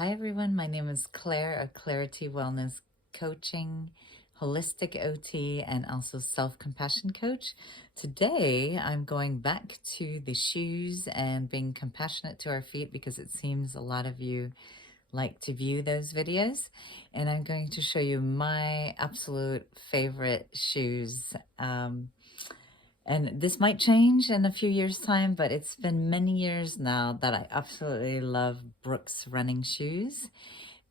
Hi everyone, my name is Claire of Clarity Wellness Coaching, Holistic OT, and also Self-Compassion Coach. Today, I'm going back to the shoes and being compassionate to our feet because it seems a lot of you like to view those videos. And I'm going to show you my absolute favorite shoes. And this might change in a few years' time, but it's been many years now that I absolutely love Brooks running shoes.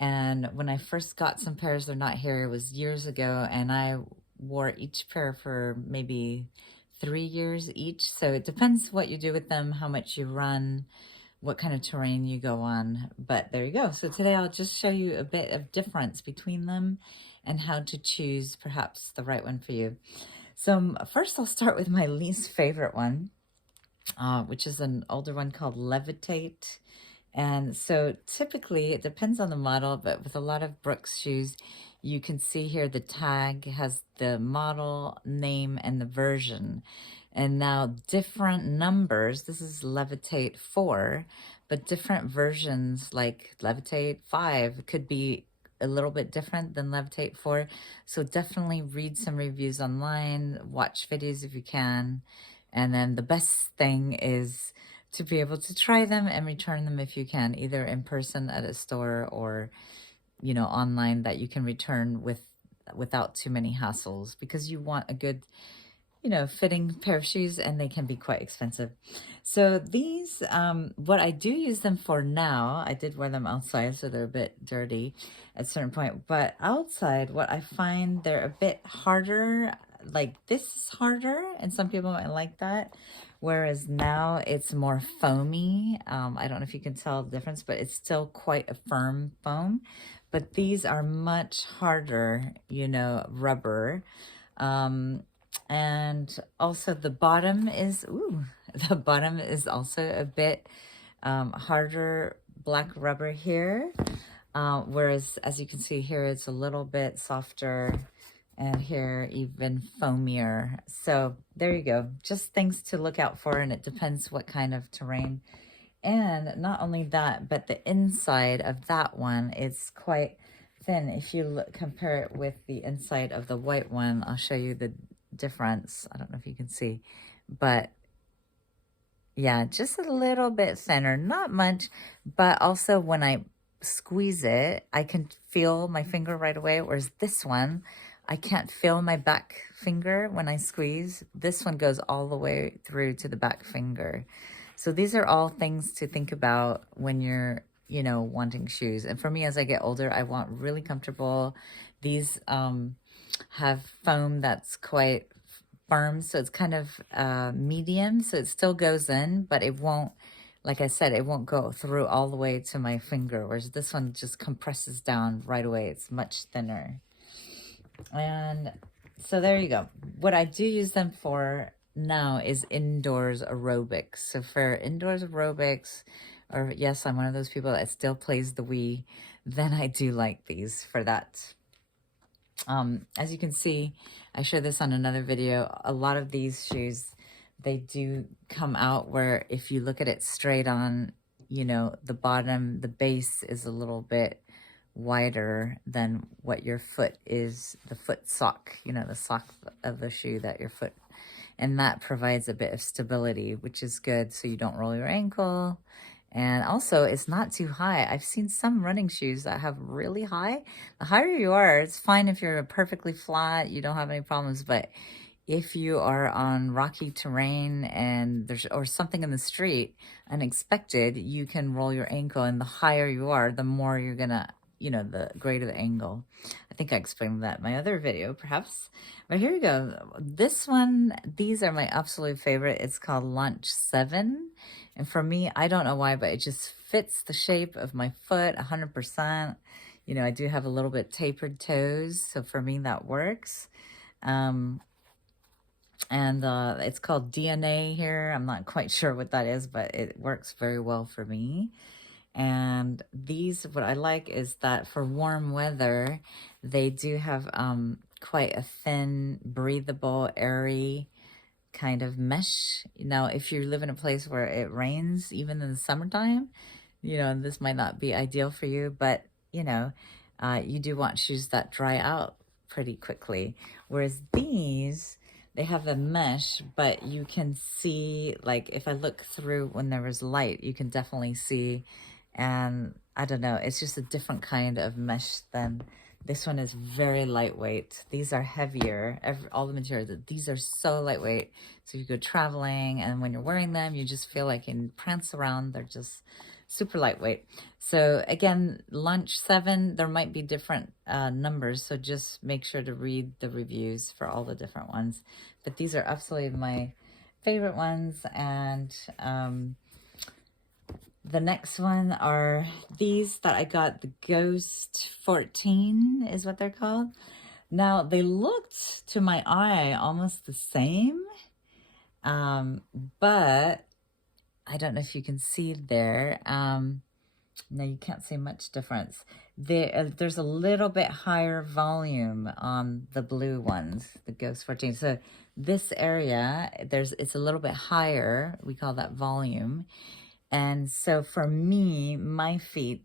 And when I first got some pairs, they're not here, it was years ago, and I wore each pair for maybe 3 years each. So it depends what you do with them, how much you run, what kind of terrain you go on. But there you go. So today I'll just show you a bit of difference between them and how to choose perhaps the right one for you. So first I'll start with my least favorite one, which is an older one called Levitate. And so typically it depends on the model, but with a lot of Brooks shoes, you can see here the tag has the model name and the version. And now different numbers, this is Levitate 4, but different versions like Levitate 5 could be a little bit different than Levitate 4. So definitely read some reviews online, watch videos if you can. And then the best thing is to be able to try them and return them if you can, either in person at a store or, online that you can return without too many hassles, because you want a good, fitting pair of shoes, and they can be quite expensive. So these, what I do use them for now, I did wear them outside, so they're a bit dirty at a certain point, but outside, what I find, they're a bit harder, like this is harder, and some people might like that, whereas now it's more foamy. I don't know if you can tell the difference, but it's still quite a firm foam, but these are much harder, rubber. And also the bottom is, the bottom is also a bit harder black rubber here. Whereas as you can see here, it's a little bit softer, and here even foamier. So there you go, just things to look out for, and it depends what kind of terrain. And not only that, but the inside of that one is quite thin. If you compare it with the inside of the white one, I'll show you the difference. I don't know if you can see, but yeah, just a little bit thinner, not much, but also when I squeeze it, I can feel my finger right away, whereas this one, I can't feel my back finger when I squeeze. This one goes all the way through to the back finger. So these are all things to think about when you're, wanting shoes. And for me, as I get older, I want really comfortable. These have foam that's quite firm, so it's kind of medium, so it still goes in, but it won't, like I said, it won't go through all the way to my finger, whereas this one just compresses down right away. It's much thinner. And so there you go. What I do use them for now is indoors aerobics. So for indoors aerobics, or yes, I'm one of those people that still plays the Wii, then I do like these for that. As you can see, I showed this on another video, a lot of these shoes, they do come out where if you look at it straight on, the bottom, the base is a little bit wider than what your foot is, the foot sock, the sock of the shoe that your foot, and that provides a bit of stability, which is good so you don't roll your ankle. And also, it's not too high. I've seen some running shoes that have really high. The higher you are, it's fine if you're perfectly flat, you don't have any problems, but if you are on rocky terrain and or something in the street unexpected, you can roll your ankle, and the higher you are, the more you're gonna, the greater the angle. I think I explained that in my other video, perhaps. But here we go. This one, these are my absolute favorite. It's called Launch 7. And for me, I don't know why, but it just fits the shape of my foot 100%. I do have a little bit tapered toes, so for me that works. And it's called DNA here. I'm not quite sure what that is, but it works very well for me. And these, what I like is that for warm weather, they do have quite a thin, breathable, airy kind of mesh. Now, if you live in a place where it rains, even in the summertime, you know, this might not be ideal for you, but you know, you do want shoes that dry out pretty quickly. Whereas these, they have a mesh, but you can see, like if I look through when there was light, you can definitely see. And I don't know, it's just a different kind of mesh than this one. Is very lightweight. These are heavier, all the materials. These are so lightweight. So you go traveling and when you're wearing them, you just feel like you can prance around. They're just super lightweight. So again, lunch 7, there might be different numbers. So just make sure to read the reviews for all the different ones. But these are absolutely my favorite ones. And the next one are these that I got, the Ghost 14 is what they're called. Now, they looked to my eye almost the same, but I don't know if you can see there. No, you can't see much difference. There's a little bit higher volume on the blue ones, the Ghost 14. So this area, it's a little bit higher. We call that volume. And so for me, my feet,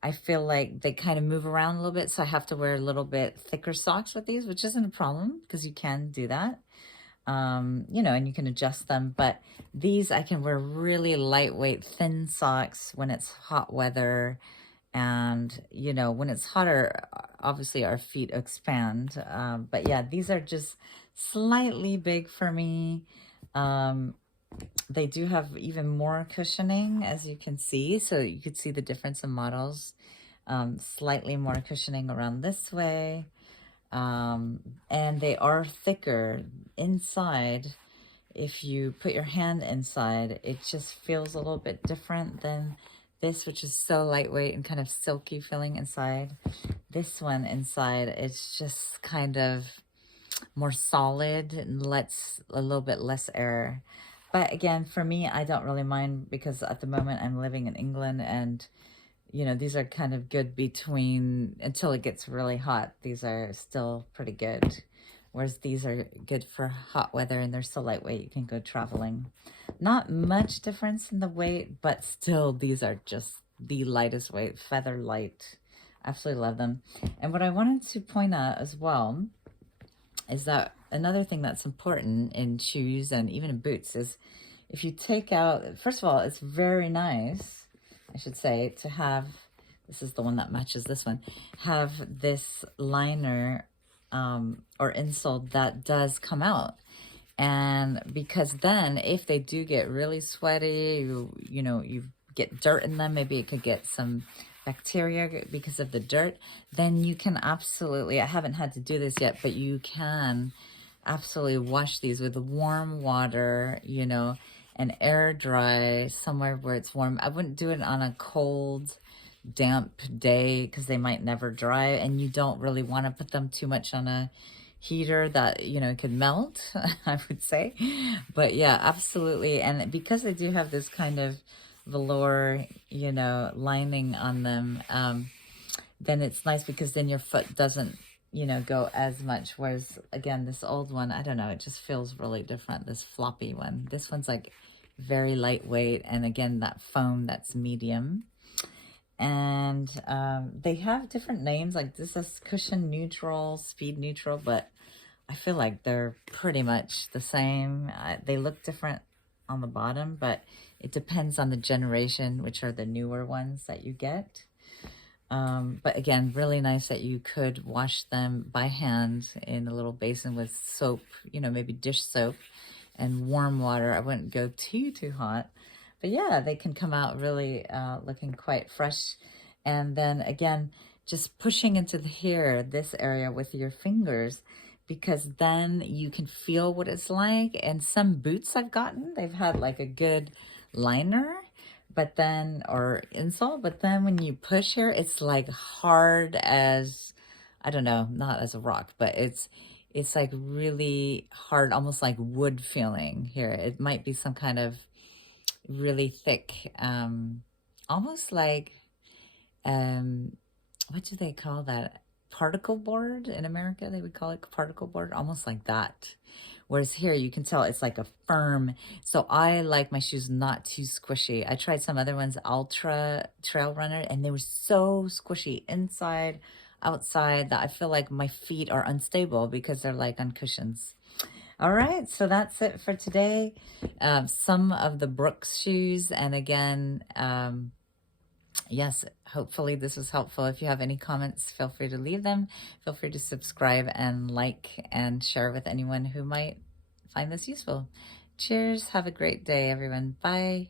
I feel like they kind of move around a little bit. So I have to wear a little bit thicker socks with these, which isn't a problem because you can do that. You know, and you can adjust them. But these I can wear really lightweight, thin socks when it's hot weather. And, you know, when it's hotter, obviously our feet expand. But yeah, these are just slightly big for me. They do have even more cushioning, as you can see. So you could see the difference in models. Slightly more cushioning around this way. And they are thicker inside. If you put your hand inside, it just feels a little bit different than this, which is so lightweight and kind of silky feeling inside. This one inside, it's just kind of more solid and lets a little bit less air. But again, for me, I don't really mind because at the moment I'm living in England and, you know, these are kind of good between, until it gets really hot, these are still pretty good. Whereas these are good for hot weather and they're so lightweight, you can go traveling. Not much difference in the weight, but still these are just the lightest weight, feather light. Absolutely love them. And what I wanted to point out as well is that another thing that's important in shoes and even in boots is if you take out, first of all, it's very nice, I should say, to have, this is the one that matches this one, have this liner or insole that does come out. And because then if they do get really sweaty, you know, you get dirt in them, maybe it could get some bacteria because of the dirt, then you can absolutely, I haven't had to do this yet, but you can absolutely wash these with warm water, you know, and air dry somewhere where it's warm. I wouldn't do it on a cold, damp day because they might never dry, and you don't really want to put them too much on a heater that, you know, could melt, I would say. But yeah, absolutely. And because they do have this kind of velour, you know, lining on them, then it's nice because then your foot doesn't, you know, go as much. Whereas again, this old one, I don't know, it just feels really different. This floppy one, this one's like very lightweight. And again, that foam, that's medium. And they have different names, like this is cushion neutral, speed neutral, but I feel like they're pretty much the same. They look different on the bottom, but it depends on the generation, which are the newer ones that you get. But again, really nice that you could wash them by hand in a little basin with soap, you know, maybe dish soap and warm water. I wouldn't go too hot. But yeah, they can come out really looking quite fresh. And then again, just pushing into this area with your fingers, because then you can feel what it's like. And some boots I've gotten, they've had like a good liner, but then, or insole, but then when you push here, it's like hard as, I don't know, not as a rock, but it's like really hard, almost like wood feeling here. It might be some kind of really thick, almost like, what do they call that? Particle board in America, they would call it particle board, almost like that, Whereas here, you can tell it's like a firm. So I like my shoes not too squishy. I tried some other ones, Ultra Trail Runner, and they were so squishy inside, outside, that I feel like my feet are unstable because they're like on cushions. All right, so that's it for today. Some of the Brooks shoes, and again, yes, hopefully this was helpful. If you have any comments, feel free to leave them. Feel free to subscribe and like and share with anyone who might find this useful. Cheers. Have a great day, everyone. Bye.